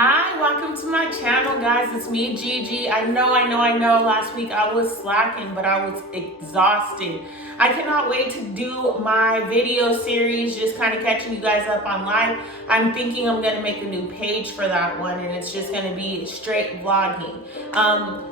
Hi, welcome to my channel, guys. It's me, Gigi. I know. Last week I was slacking, but I was exhausted. I cannot wait to do my video series, just kind of catching you guys up on live. I'm thinking I'm going to make a new page for that one, and it's just going to be straight vlogging.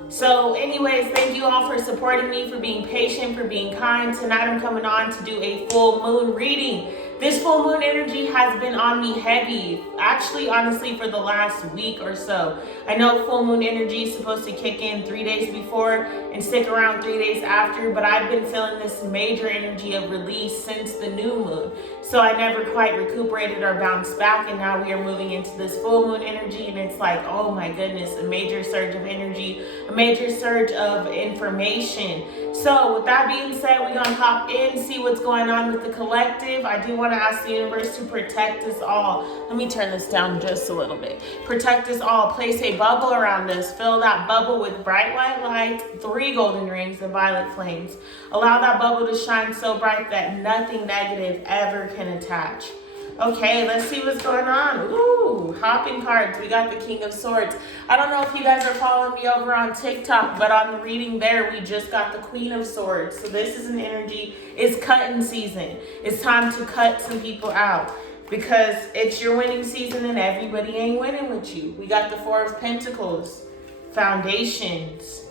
So anyways, thank you all for supporting me, for being patient, for being kind. Tonight I'm coming on to do a full moon reading. This full moon energy has been on me heavy, actually, honestly, for the last week or so. I know full moon energy is supposed to kick in 3 days before and stick around 3 days after, but I've been feeling this major energy of release since the new moon. So I never quite recuperated or bounced back, and now we are moving into this full moon energy, and it's like, oh my goodness, a major surge of energy, a major surge of information. So with that being said, we're gonna hop in, see what's going on with the collective. I do want to ask the universe to protect us all. Let me turn this down just a little bit. Protect us all. Place a bubble around us. Fill that bubble with bright white light, 3 golden rings and violet flames. Allow that bubble to shine so bright that nothing negative ever can attach. Okay, let's see what's going on. Ooh, hopping cards. We got the King of Swords. I don't know if you guys are following me over on TikTok, but on the reading there, we just got the Queen of Swords. So this is an energy. It's cutting season. It's time to cut some people out because it's your winning season and everybody ain't winning with you. We got the 4 of Pentacles. Foundations.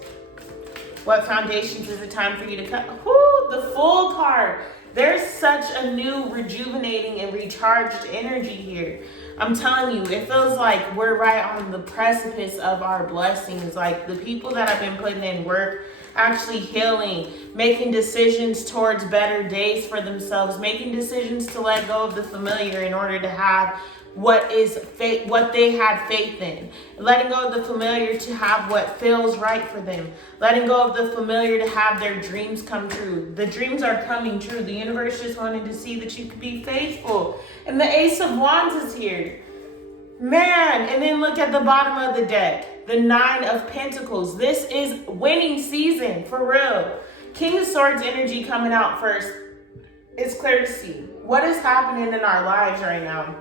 What foundations is it time for you to cut? Ooh, the Fool card. There's such a new, rejuvenating, and recharged energy here. I'm telling you, it feels like we're right on the precipice of our blessings. Like the people that have been putting in work, actually healing, making decisions towards better days for themselves, making decisions to let go of the familiar in order to have what they had faith in, letting go of the familiar to have what feels right for them, letting go of the familiar to have their dreams come true. The dreams are coming true. The universe just wanted to see that you could be faithful. And the Ace of Wands is here. Man, and then look at the bottom of the deck, the 9 of Pentacles. This is winning season, for real. King of Swords energy coming out first. It's clear to see what is happening in our lives right now.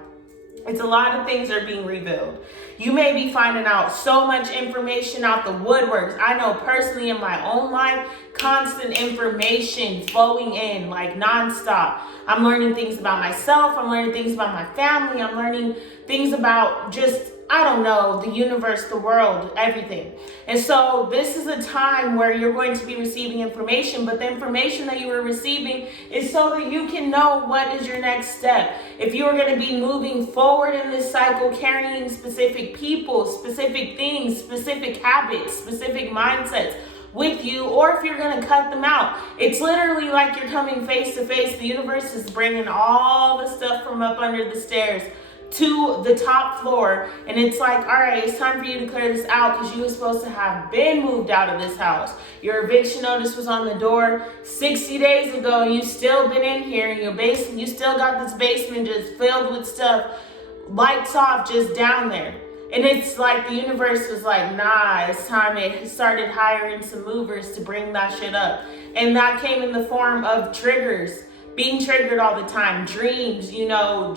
It's a lot of things are being revealed. You may be finding out so much information out the woodworks. I know personally in my own life, constant information flowing in like nonstop. I'm learning things about myself. I'm learning things about my family. I'm learning things about just, I don't know, the universe, the world, everything. And so this is a time where you're going to be receiving information, but the information that you are receiving is so that you can know what is your next step. If you are going to be moving forward in this cycle, carrying specific people, specific things, specific habits, specific mindsets with you, or if you're going to cut them out. It's literally like you're coming face to face. The universe is bringing all the stuff from up under the stairs to the top floor, and it's like, all right, it's time for you to clear this out because you were supposed to have been moved out of this house. Your eviction notice was on the door 60 days ago, and you still been in here in your basement. You still got this basement just filled with stuff, lights off, just down there. And it's like the universe was like, nah, it's time. It started hiring some movers to bring that shit up, and that came in the form of triggers. Being triggered all the time, dreams,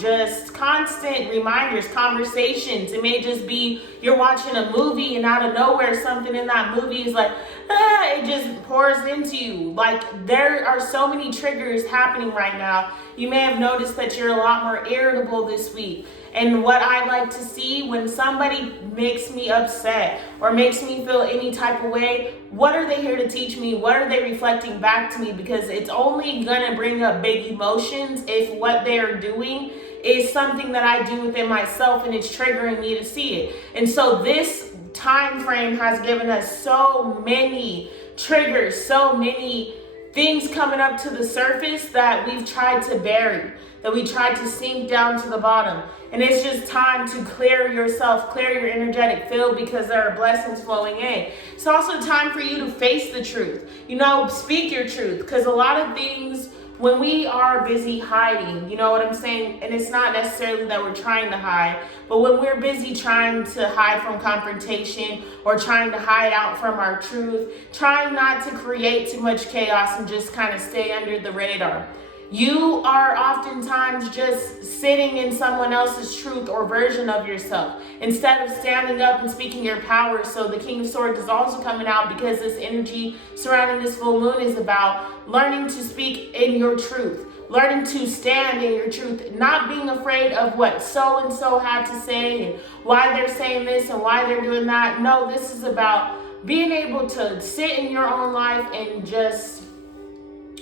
just constant reminders, conversations. It may just be you're watching a movie and out of nowhere something in that movie is like, it just pours into you. Like there are so many triggers happening right now. You may have noticed that you're a lot more irritable this week. And what I like to see when somebody makes me upset or makes me feel any type of way, what are they here to teach me? What are they reflecting back to me? Because it's only going to bring up big emotions if what they are doing is something that I do within myself and it's triggering me to see it. And so this time frame has given us so many triggers, so many things coming up to the surface that we've tried to bury, that we tried to sink down to the bottom. And it's just time to clear yourself, clear your energetic field because there are blessings flowing in. It's also time for you to face the truth. Speak your truth, because a lot of things, when we are busy hiding, you know what I'm saying? And it's not necessarily that we're trying to hide, but when we're busy trying to hide from confrontation or trying to hide out from our truth, trying not to create too much chaos and just kind of stay under the radar. You are oftentimes just sitting in someone else's truth or version of yourself instead of standing up and speaking your power. So the King of Swords is also coming out because this energy surrounding this full moon is about learning to speak in your truth, learning to stand in your truth, not being afraid of what so and so had to say and why they're saying this and why they're doing that. No, this is about being able to sit in your own life and just,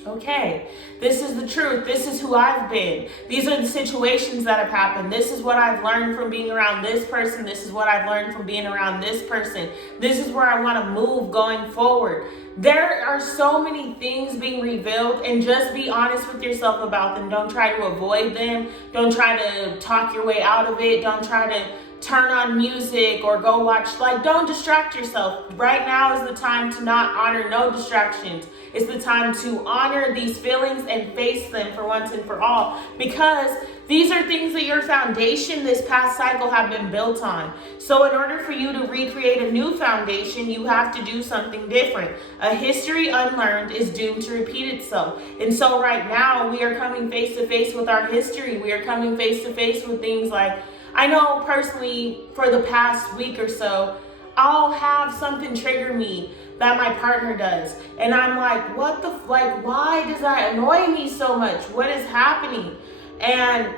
okay, this is the truth. This is who I've been. These are the situations that have happened. This is what I've learned from being around this person. This is what I've learned from being around this person. This is where I want to move going forward. There are so many things being revealed, and just be honest with yourself about them. Don't try to avoid them. Don't try to talk your way out of it. Don't try to turn on music or go watch, don't distract yourself. Right now is the time to not honor no distractions. It's the time to honor these feelings and face them for once and for all, because these are things that your foundation this past cycle have been built on. So in order for you to recreate a new foundation, you have to do something different. A history unlearned is doomed to repeat itself. And so right now we are coming face to face with our history. We are coming face to face with things like, I know personally for the past week or so, I'll have something trigger me that my partner does. And I'm like, why does that annoy me so much? What is happening? And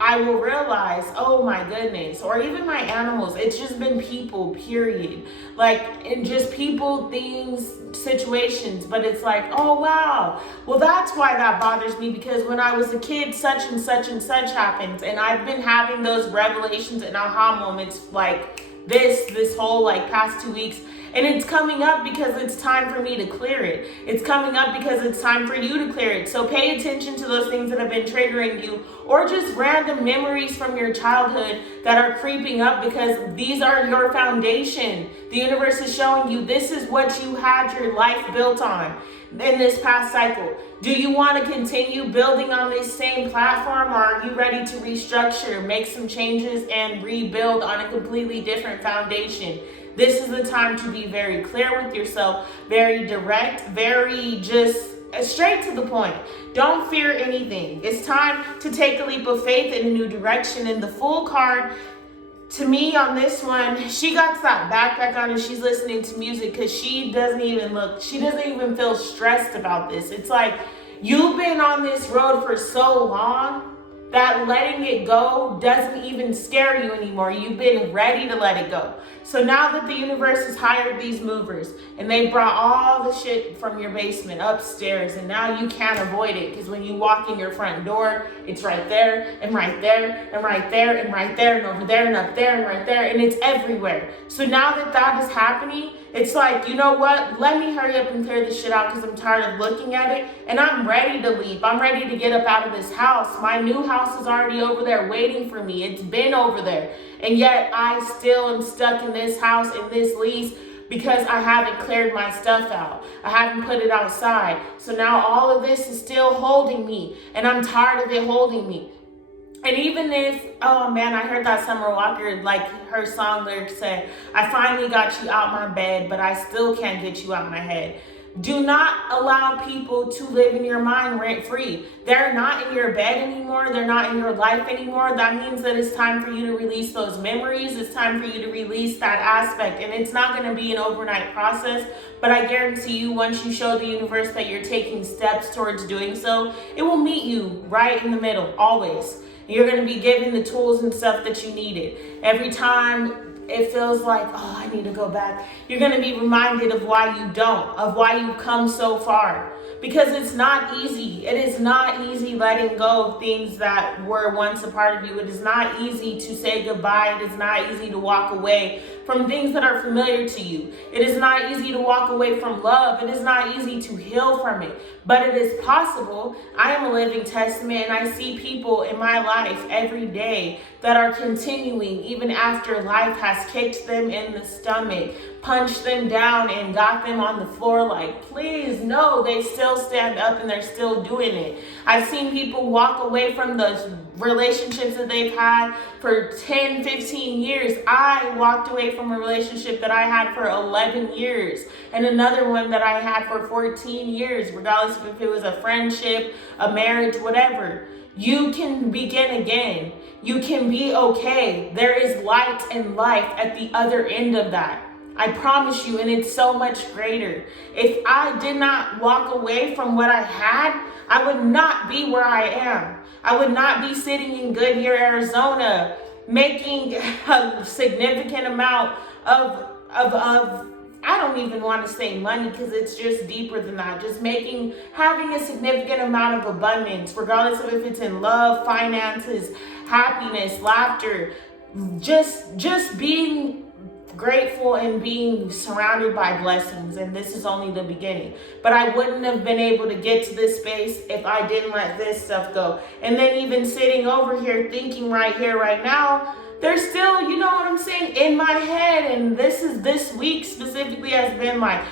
I will realize, oh my goodness, or even my animals, it's just been people, period. And just people, things, situations, but it's like, oh wow, well that's why that bothers me, because when I was a kid, such and such and such happened, and I've been having those revelations and aha moments like this whole past 2 weeks. And it's coming up because it's time for me to clear it. It's coming up because it's time for you to clear it. So pay attention to those things that have been triggering you, or just random memories from your childhood that are creeping up, because these are your foundation. The universe is showing you this is what you had your life built on in this past cycle. Do you want to continue building on this same platform, or are you ready to restructure, make some changes, and rebuild on a completely different foundation? This is the time to be very clear with yourself, very direct, very just straight to the point. Don't fear anything. It's time to take a leap of faith in a new direction. And the Fool card, to me on this one, she got that backpack on and she's listening to music because she doesn't even feel stressed about this. It's like you've been on this road for so long that letting it go doesn't even scare you anymore. You've been ready to let it go. So now that the universe has hired these movers and they brought all the shit from your basement upstairs, and now you can't avoid it, because when you walk in your front door, it's right there and right there and right there and right there and over there and up there and right there, and it's everywhere. So now that that is happening, it's like, you know what? Let me hurry up and clear this shit out, because I'm tired of looking at it, and I'm ready to leap. I'm ready to get up out of this house. My new house is already over there waiting for me. It's been over there. And yet I still am stuck in this house, in this lease, because I haven't cleared my stuff out. I haven't put it outside. So now all of this is still holding me, and I'm tired of it holding me. And even if, oh man, I heard that Summer Walker, her song lyrics say, I finally got you out my bed, but I still can't get you out my head. Do not allow people to live in your mind rent free. They're not in your bed anymore. They're not in your life anymore. That means that it's time for you to release those memories. It's time for you to release that aspect. And it's not going to be an overnight process, but I guarantee you, once you show the universe that you're taking steps towards doing so, it will meet you right in the middle, always. You're going to be given the tools and stuff that you needed. Every time it feels like, oh, I need to go back, you're going to be reminded of why you don't, of why you've come so far. Because it's not easy. It is not easy letting go of things that were once a part of you. It is not easy to say goodbye. It is not easy to walk away from things that are familiar to you. It is not easy to walk away from love. It is not easy to heal from it. But it is possible. I am a living testament, and I see people in my life every day that are continuing even after life has kicked them in the stomach, punched them down, and got them on the floor like, please, no, they still stand up and they're still doing it. I've seen people walk away from those relationships that they've had for 10, 15 years. I walked away from a relationship that I had for 11 years and another one that I had for 14 years, regardless of if it was a friendship, a marriage, whatever. You can begin again. You can be okay. There is light and life at the other end of that. I promise you, and it's so much greater. If I did not walk away from what I had, I would not be where I am. I would not be sitting in Goodyear, Arizona, making a significant amount of I don't even want to say money because it's just deeper than that. Just having a significant amount of abundance, regardless of if it's in love, finances, happiness, laughter, just being grateful and being surrounded by blessings. And this is only the beginning. But I wouldn't have been able to get to this space if I didn't let this stuff go. And then even sitting over here thinking right here, right now, there's still, you know what I'm saying, in my head. And this week specifically has been like,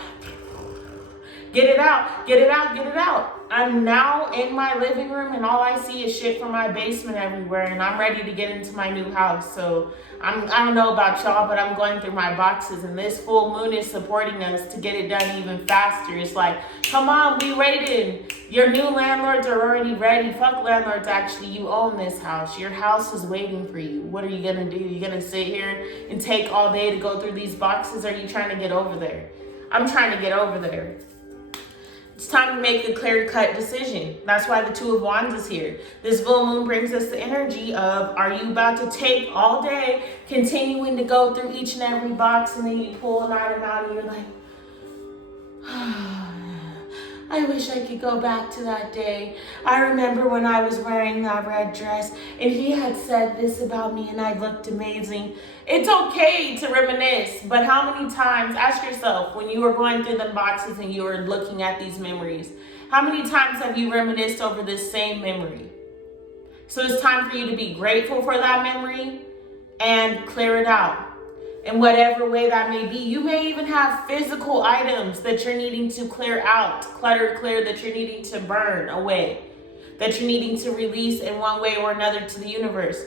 get it out, get it out, get it out. I'm now in my living room and all I see is shit from my basement everywhere, and I'm ready to get into my new house. So I don't know about y'all, but I'm going through my boxes, and this full moon is supporting us to get it done even faster. It's like, come on, we waited. Your new landlords are already ready. Fuck landlords, actually, you own this house. Your house is waiting for you. What are you gonna do? You gonna sit here and take all day to go through these boxes? Or are you trying to get over there? I'm trying to get over there. It's time to make a clear-cut decision. That's why the Two of Wands is here. This full moon brings us the energy of, are you about to take all day, continuing to go through each and every box, and then you pull an item out and you're like, I wish I could go back to that day. I remember when I was wearing that red dress and he had said this about me and I looked amazing. It's okay to reminisce, but how many times, ask yourself, when you were going through the boxes and you were looking at these memories, how many times have you reminisced over this same memory? So it's time for you to be grateful for that memory and clear it out. In whatever way that may be. You may even have physical items that you're needing to clear out, clear that you're needing to burn away, that you're needing to release in one way or another to the universe.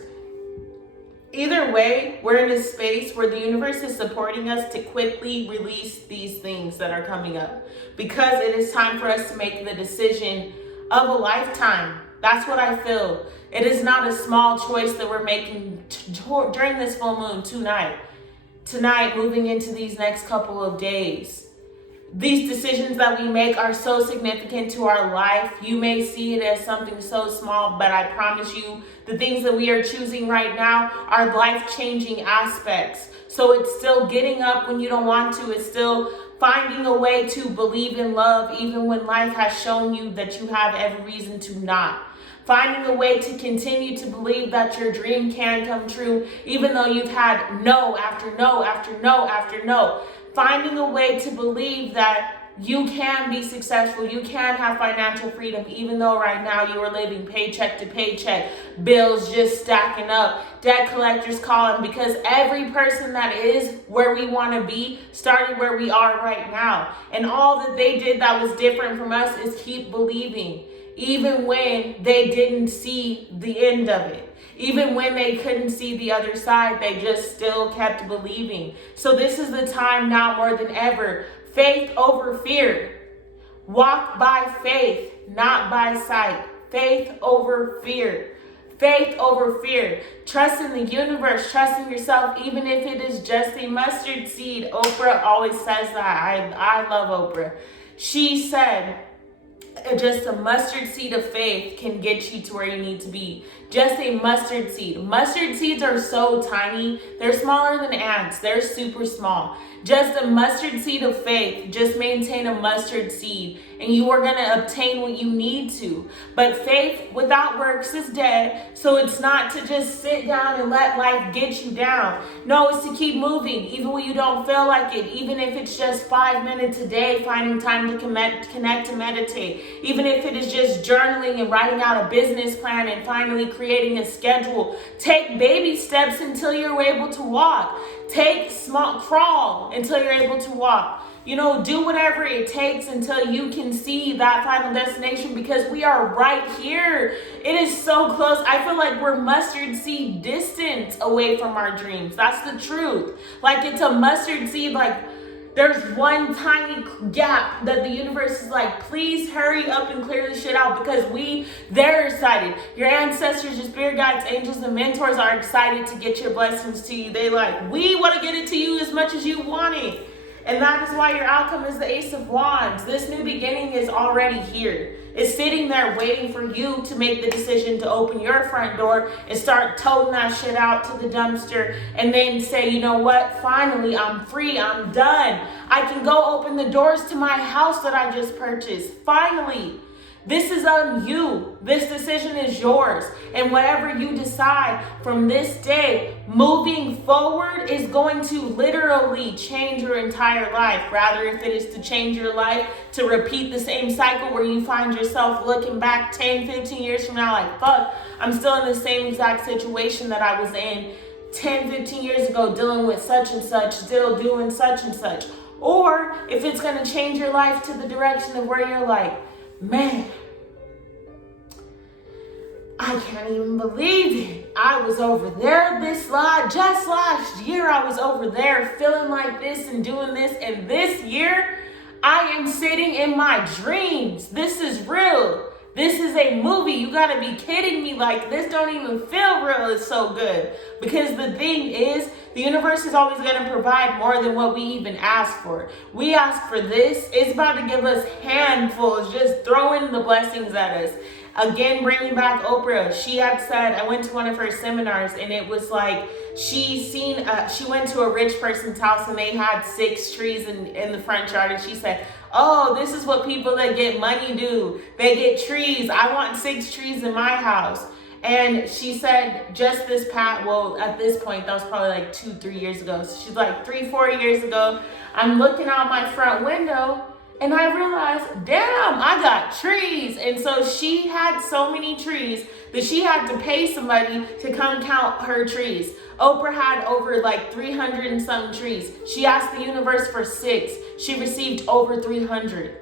Either way, we're in a space where the universe is supporting us to quickly release these things that are coming up, because it is time for us to make the decision of a lifetime. That's what I feel. It is not a small choice that we're making during this full moon tonight, moving into these next couple of days. These decisions that we make are so significant to our life. You may see it as something so small, but I promise you, the things that we are choosing right now are life-changing aspects. So it's still getting up when you don't want to. It's still finding a way to believe in love, even when life has shown you that you have every reason to not. Finding a way to continue to believe that your dream can come true, even though you've had no after no after no after no. Finding a way to believe that you can be successful, you can have financial freedom, even though right now you are living paycheck to paycheck, bills just stacking up, debt collectors calling, because every person that is where we want to be started where we are right now. And all that they did that was different from us is keep believing. Even when they didn't see the end of it. Even when they couldn't see the other side, they just still kept believing. So this is the time now more than ever. Faith over fear. Walk by faith, not by sight. Faith over fear. Faith over fear. Trust in the universe. Trust in yourself, even if it is just a mustard seed. Oprah always says that. I love Oprah. She said, just a mustard seed of faith can get you to where you need to be. Just a mustard seed. Mustard seeds are so tiny. They're smaller than ants. They're super small. Just a mustard seed of faith. Just maintain a mustard seed and you are going to obtain what you need to. But faith without works is dead. So it's not to just sit down and let life get you down. No, it's to keep moving even when you don't feel like it. Even if it's just 5 minutes a day, finding time to connect to meditate. Even if it is just journaling and writing out a business plan and finally creating a schedule. Take baby steps until you're able to walk. Take small crawl until you're able to walk. do whatever it takes until you can see that final destination, because we are right here. It is so close. I feel like we're mustard seed distance away from our dreams. That's the truth. Like, it's a mustard seed, like, there's one tiny gap that the universe is like, please hurry up and clear this shit out, because they're excited. Your ancestors, your spirit guides, angels, and mentors are excited to get your blessings to you. They like, we want to get it to you as much as you want it. And that is why your outcome is the Ace of Wands. This new beginning is already here. It's sitting there waiting for you to make the decision to open your front door and start toting that shit out to the dumpster, and then say, you know what? Finally, I'm free. I'm done. I can go open the doors to my house that I just purchased. Finally. This is on you. This decision is yours. And whatever you decide from this day, moving forward, is going to literally change your entire life. Rather, if it is to change your life, to repeat the same cycle where you find yourself looking back 10, 15 years from now like, fuck, I'm still in the same exact situation that I was in 10, 15 years ago, dealing with such and such, still doing such and such. Or if it's going to change your life to the direction of where you're like, man, I can't even believe it. I was over there just last year, I was over there feeling like this and doing this. And this year, I am sitting in my dreams. This is real. This is a movie. You gotta be kidding me. Like, this don't even feel real. It's so good. Because the thing is, the universe is always gonna provide more than what we even ask for. We ask for this. It's about to give us handfuls, just throwing the blessings at us. Again, bringing back Oprah. She had said, I went to one of her seminars, and it was like, she went to a rich person's house, and they had 6 trees in the front yard, and she said, oh, this is what people that get money do. They get trees. I want 6 trees in my house. And she said, at this point, that was probably like 2-3 years ago. So she's like, 3-4 years ago, I'm looking out my front window, and I realized, damn, I got trees. And so she had so many trees that she had to pay somebody to come count her trees. Oprah had over like 300 and some trees. She asked the universe for 6. She received over 300.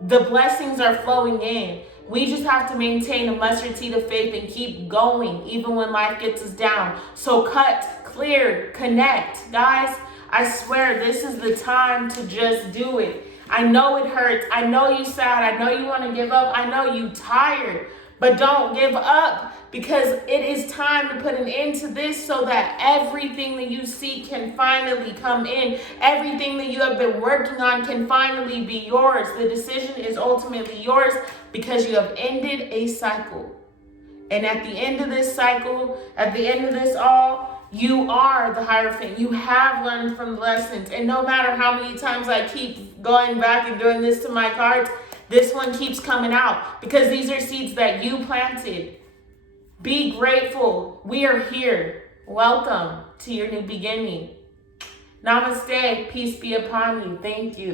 The blessings are flowing in. We just have to maintain a mustard seed of faith and keep going, even when life gets us down. So cut, clear, connect. Guys, I swear this is the time to just do it. I know it hurts. I know you're sad. I know you want to give up. I know you're tired. But don't give up, because it is time to put an end to this, so that everything that you seek can finally come in. Everything that you have been working on can finally be yours. The decision is ultimately yours, because you have ended a cycle. And at the end of this cycle, at the end of this all, you are the Hierophant. You have learned from the lessons. And no matter how many times I keep going back and doing this to my cards, this one keeps coming out, because these are seeds that you planted. Be grateful. We are here. Welcome to your new beginning. Namaste. Peace be upon you. Thank you.